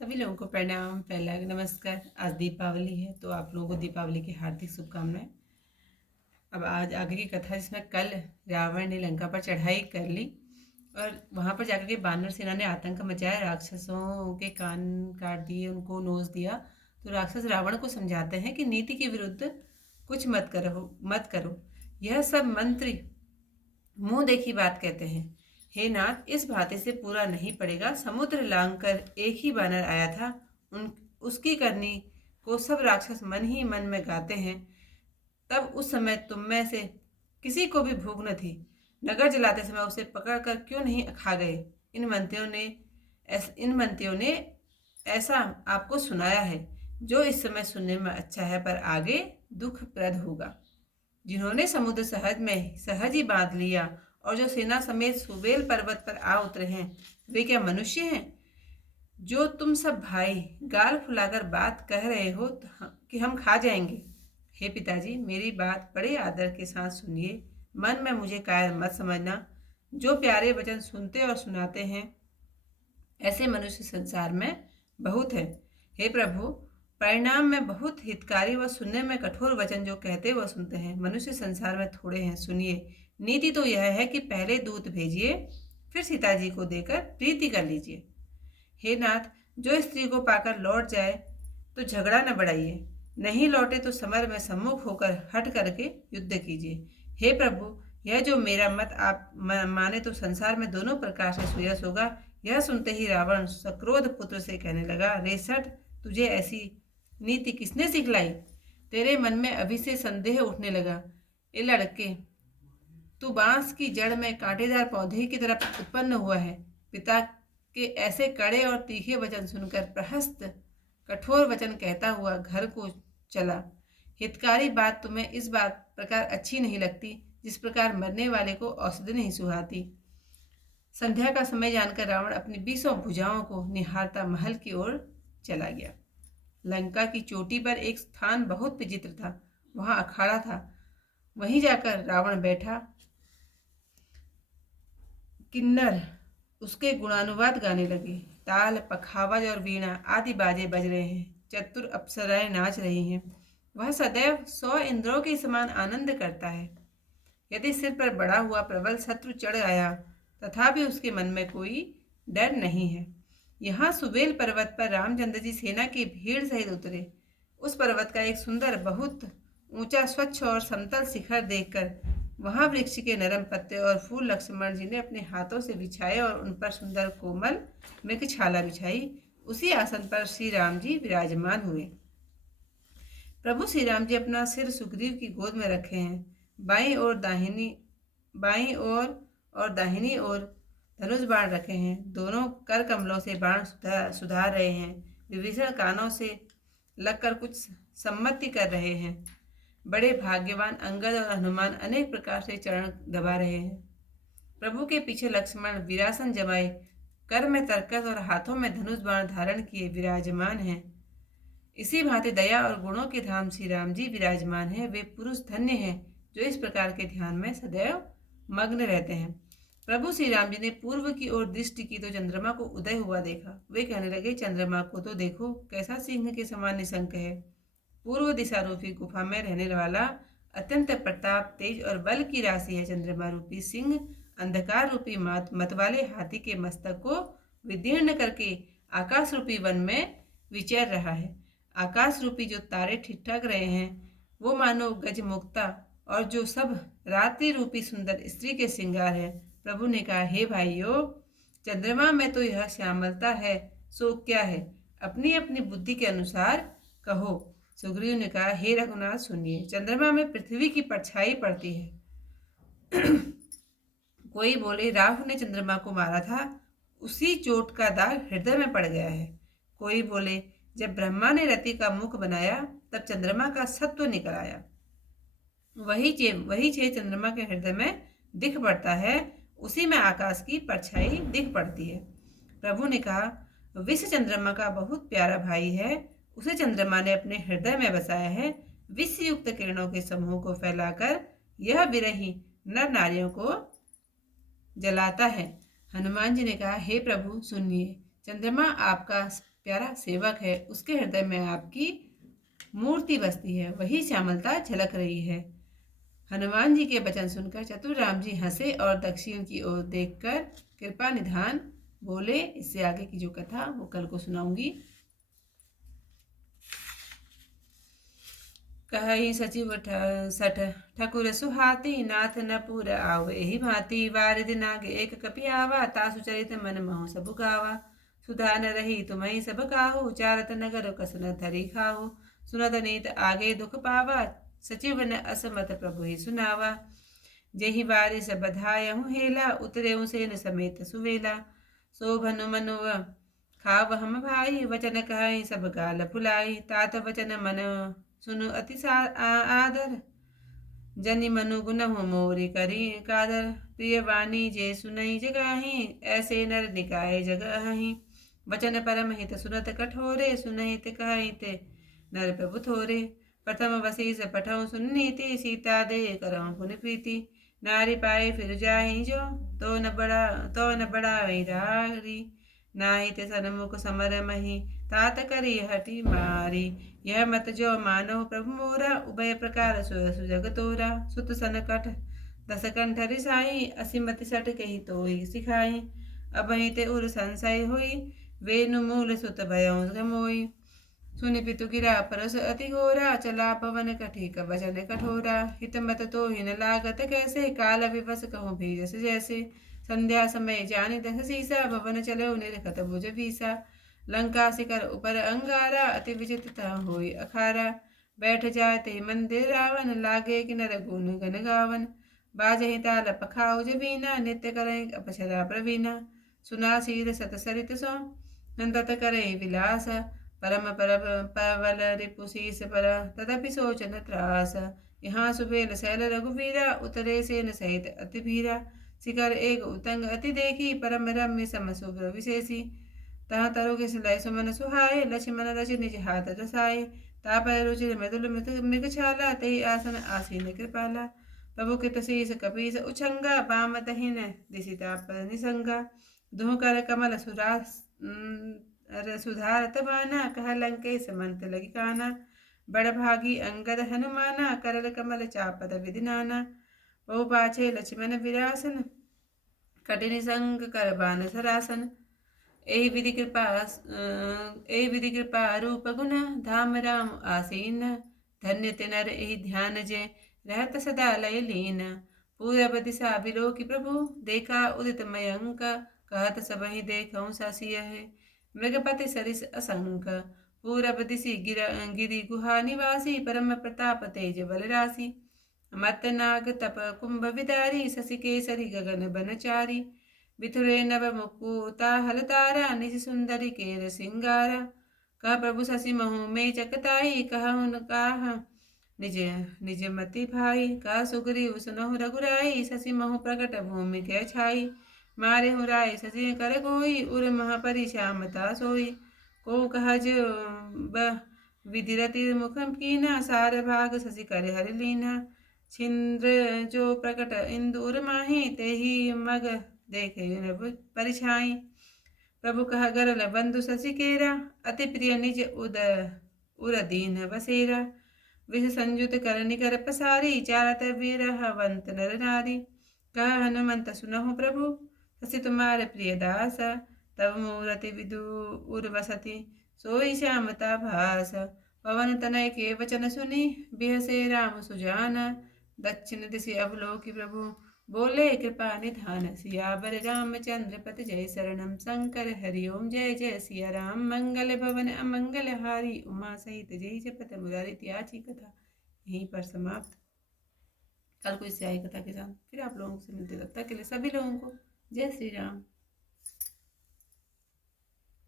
सभी लोगों को प्रणाम। पहला नमस्कार। आज दीपावली है तो आप लोगों को दीपावली की हार्दिक शुभकामनाएं। अब आज आगे की कथा, जिसमें कल रावण ने लंका पर चढ़ाई कर ली और वहां पर जाकर के वानर सेना ने आतंक मचाया, राक्षसों के कान काट दिए, उनको नोच दिया। तो राक्षस रावण को समझाते हैं कि नीति के विरुद्ध कुछ मत करो। यह सब मंत्री मुंह देखी बात कहते हैं। हे नाथ, इस भांति से पूरा नहीं पड़ेगा। समुद्र लांग कर एक ही बानर आया था, उन उसकी करनी को सब राक्षस मन ही मन में गाते हैं। तब उस समय तुम में से किसी को भी भूख न थी। नगर जलाते समय उसे पकड़ कर क्यों नहीं खा गए? इन मंत्रियों ने ऐसा आपको सुनाया है, जो इस समय सुनने में अच्छा है पर आगे दुखप्रद होगा। जिन्होंने समुद्र सहज ही बांध लिया और जो सेना समेत सुबेल पर्वत पर आ उतरे हैं, वे क्या मनुष्य हैं? जो तुम सब भाई गाल फुलाकर बात कह रहे हो कि हम खा जाएंगे। हे पिताजी, मेरी बात बड़े आदर के साथ सुनिए। मन में मुझे कायर मत समझना। जो प्यारे वचन सुनते और सुनाते हैं, ऐसे मनुष्य संसार में बहुत है। हे प्रभु, परिणाम में बहुत हितकारी व सुनने में कठोर वचन जो कहते व सुनते हैं, मनुष्य संसार में थोड़े हैं। सुनिए, नीति तो यह है कि पहले दूत भेजिए, फिर सीता जी को देकर प्रीति कर लीजिए। हे नाथ, जो स्त्री को पाकर लौट जाए तो झगड़ा न बढ़ाइए, नहीं लौटे तो समर में सम्मुख होकर हट करके युद्ध कीजिए। हे प्रभु, यह जो मेरा मत आप माने तो संसार में दोनों प्रकार से सुयश होगा। यह सुनते ही रावण सक्रोध पुत्र से कहने लगा, रेसठ, तुझे ऐसी नीति किसने सिखलाई? तेरे मन में अभी से संदेह उठने लगा। ए लड़के, तू बांस की जड़ में कांटेदार पौधे की तरफ उत्पन्न हुआ है। पिता के ऐसे कड़े और तीखे वचन सुनकर प्रहस्त कठोर वचन कहता हुआ घर को चला। हितकारी बात तुम्हें इस बात प्रकार अच्छी नहीं लगती, जिस प्रकार मरने वाले को औषधि नहीं सुहाती। संध्या का समय जानकर रावण अपनी 20 भुजाओं को निहारता महल की ओर चला गया। लंका की चोटी पर एक स्थान बहुत विचित्र था, वहां अखाड़ा था। वहीं जाकर रावण बैठा। किन्नर उसके गुणानुवाद गाने लगे। ताल, पखावज और वीणा आदि बाजे बज रहे हैं। चतुर अप्सराएं नाच रही हैं। वह सदैव 100 इंद्रों के समान आनंद करता है। यदि सिर पर बड़ा हुआ प्रबल शत्रु चढ़ आया, तथापि उसके मन में कोई डर नहीं है। यहाँ सुबेल पर्वत पर रामचंद्र जी सेना की भीड़ सहित उतरे। उस पर्वत का एक सुंदर, बहुत ऊंचा, स्वच्छ और समतल शिखर देखकर वहां वृक्ष के नरम पत्ते और फूल लक्ष्मण जी ने अपने हाथों से बिछाए और उन पर सुंदर कोमल मृगछाला बिछाई। उसी आसन पर श्री राम जी विराजमान हुए। प्रभु श्री राम जी अपना सिर सुग्रीव की गोद में रखे हैं। बाईं ओर और दाहिनी ओर धनुष बाण रखे हैं। दोनों कर कमलों से बाण सुधार रहे हैं। विभीषण कानों से लगकर कुछ सम्मति कर रहे हैं। बड़े भाग्यवान अंगद और हनुमान अनेक प्रकार से चरण दबा रहे हैं। प्रभु के पीछे लक्ष्मण विरासन जमाए, कर में तरकस और हाथों में धनुष बाण धारण किए विराजमान हैं। इसी भांति दया और गुणों के धाम श्री राम जी विराजमान हैं। वे पुरुष धन्य हैं जो इस प्रकार के ध्यान में सदैव मग्न रहते हैं। प्रभु श्री राम जी ने पूर्व की ओर दृष्टि की तो चंद्रमा को उदय हुआ देखा। वे कहने लगे, चंद्रमा को तो देखो, कैसा सिंह के समान निशंक है। पूर्व दिशा रूपी गुफा में रहने वाला अत्यंत प्रताप, तेज और बल की राशि है। चंद्रमा रूपी सिंह अंधकार रूपी मत वाले हाथी के मस्तक को विदीर्ण करके आकाश रूपी वन में विचर रहा है। आकाश रूपी जो तारे ठिठक रहे हैं, वो मानो गजमुक्ता और जो सब रात्रि रूपी सुंदर स्त्री के श्रृंगार है। प्रभु ने कहा, हे भाइयों, चंद्रमा में तो यह श्यामलता है, सो क्या है? अपनी अपनी बुद्धि के अनुसार कहो। सुग्रीव ने कहा, हे रघुनाथ, सुनिए, चंद्रमा में पृथ्वी की परछाई पड़ती है। कोई बोले, राहु ने चंद्रमा को मारा था, उसी चोट का दाग हृदय में पड़ गया है। कोई बोले, जब ब्रह्मा ने रति का मुख बनाया, तब चंद्रमा का सत्व निकल आया। वही छेद चंद्रमा के हृदय में दिख पड़ता है, उसी में आकाश की परछाई दिख पड़ती है। प्रभु ने कहा, विष चंद्रमा का बहुत प्यारा भाई है, उसे चंद्रमा ने अपने हृदय में बसाया है। विष युक्त किरणों के समूह को फैलाकर यह विरही नर नारियों को जलाता है। हनुमान जी ने कहा, हे प्रभु, सुनिए, चंद्रमा आपका प्यारा सेवक है, उसके हृदय में आपकी मूर्ति बसती है, वही श्यामलता झलक रही है। हनुमान जी के वचन सुनकर चतुर राम जी हंसे और दक्षिण की ओर देखकर कृपा निधान बोले। इससे आगे की जो कथा वो कल को सुनाऊंगी। कहि सचिव सठ ठकुर सुहाती, नाथ न पुर आव एहि भांति। वारिधि नाग एक कपि आवा, तासु चरित मन महु सबु गावा। सुधा न रही तुम्हि सब काहू, चारत नगर कसन थरी खाहू। सुनत नीत आगे दुख पावा, सचिव न असमत प्रभु ही सुनावा। जेहि बारिश बधायहु हेला, उतरेउ सेन समेत सुवेला। शोभन मनु खाव हम भाई, वचन कहि सब गाल फुलाई। तात वचन मन सुनु अति आदर, जनि मनु गुनहु मोरि करी कादर। प्रिय वाणी जे सुनई जगाही, ऐसे नर निकाय जगहि। वचन परम हित सुनत कठोरे, सुनहित कहित नर प्रभु थोरे। प्रथम वशीष पठौ सुन नीति, सीता दे करहु पुनि प्रीति। नारी पाए फिर जाहि जो, तो न बड़ा वैरारी। नाहि ते सन्मुख समर मही, तात करी हटि मारी। यह मत जो मानो प्रभु मोरा, उभय प्रकार सुजग तोरा। सुत सनकट दस कंठ रिसाई, असिमति सट कही तोहि सिखाई। अबहि ते उर संशय हुई, वेनु मूल सुत भयउ गमोई। सुनि पितु गिरा परस अति घोरा, चला पवन कठिक वचन कठोरा। हित मत तो हिन लागत कैसे, काल विवश कहूँ भेजस जैसे। संध्या समय जानि दस सीसा, भवन चलो निरखत भुज बीसा। लंका शिखर उपर अंगारा, अति विचित्र होई अखारा। बैठ जाय ते मंदिर रावण, लागे किनर गुण गन गावन। बाजहि ताल पखाउज बीना, नित्य करें अपसरा प्रवीणा। सुना शीर सत सरित सो, नंदत करे विलास। परम परवल रिपुशीस पर, तदपि सोचन त्रास। यहाँ सुबेल शैल रघुवीरा, उतरे सेन सहित अति भीरा। शिखर एक उतंग अति देखी, परम रम्य सम शुभ्र विशेषी। तहाँ तरु किस लय सुमन सुहाए, लक्ष्मण रचि निज हाथ रसाए। तापय रुचिर मृदुल मृग छाला, तेहि आसन आसीन कृपाला। प्रभु कृत शीस कपीस उछंगा, बाम दहिन दिशिता निसंगा। दुह कर कमल सुधारत बाना, कह लंकेश मंत लगी काना। बड़ भागी अंगद हनुमाना, करल कमल चापद विधि नाना। बहु पाछे लक्ष्मण विरासन, कठिन संग कर बान सरासन। एहि विधि कृपा रूप गुण, धाम राम आसीन। धन्य ते नर एहि ध्यान जे, रहत सदा लय लीन। पूरब दिशा बिलोकी प्रभु, देखा उदित मयंक। कहत सबहि देखऊँ ससियहि, मृगपति सरिस असंक। पूरब दिशि गिरि गुहा निवासी, परम प्रताप तेज बल राशि। मत नाग तप कुंभ विदारी, शशि केसरी गगन बनचारी। बिथुरे नभ मुकुता हल तारा, निशि सुंदरी केर सिंगारा। कह प्रभु शशि महु में चकताई, कहउन काह निज निज मति भाई। कह सुग्रीव सुनहु रघुराई, शशि महु प्रकट भूमि के छाई। मारे हुराय शशि कर कोई, उर मह परि श्यामता सोई। को कहज विधिरति मुख कीना, सार भाग शशि कर हरि लीना। छिंद्र जो प्रकट इंदुर माही, तेहि मग देखे परिछाई। प्रभु कह गरल बंधु शशि केरा, अति प्रिय निज उर दीन बसेरा। विष संयुत कर निकर पसारी, चारत विरहवंत नर नारी। कह हनुमंत सुनहु प्रभु, शशि तुम्हारे प्रिय दास। तब मूरति विदु उर्वसति, सोई श्यामता भास। पवन तनय के वचन सुनी, बिहसे राम सुजाना। दक्षिण दिशि अवलोकि प्रभु, बोले कृपा निधान। सियावर रामचंद्र पति जय, शरणम शंकर हरि ओम। जय जय सिया राम, मंगल भवन अमंगल हारी। उमा सहित जय जपत मुरारी। त्याची कथा यहीं पर समाप्त। कल को इससे आई कथा के साथ फिर आप लोगों से मिलते, तब तक के लिए सभी लोगों को जय श्री राम।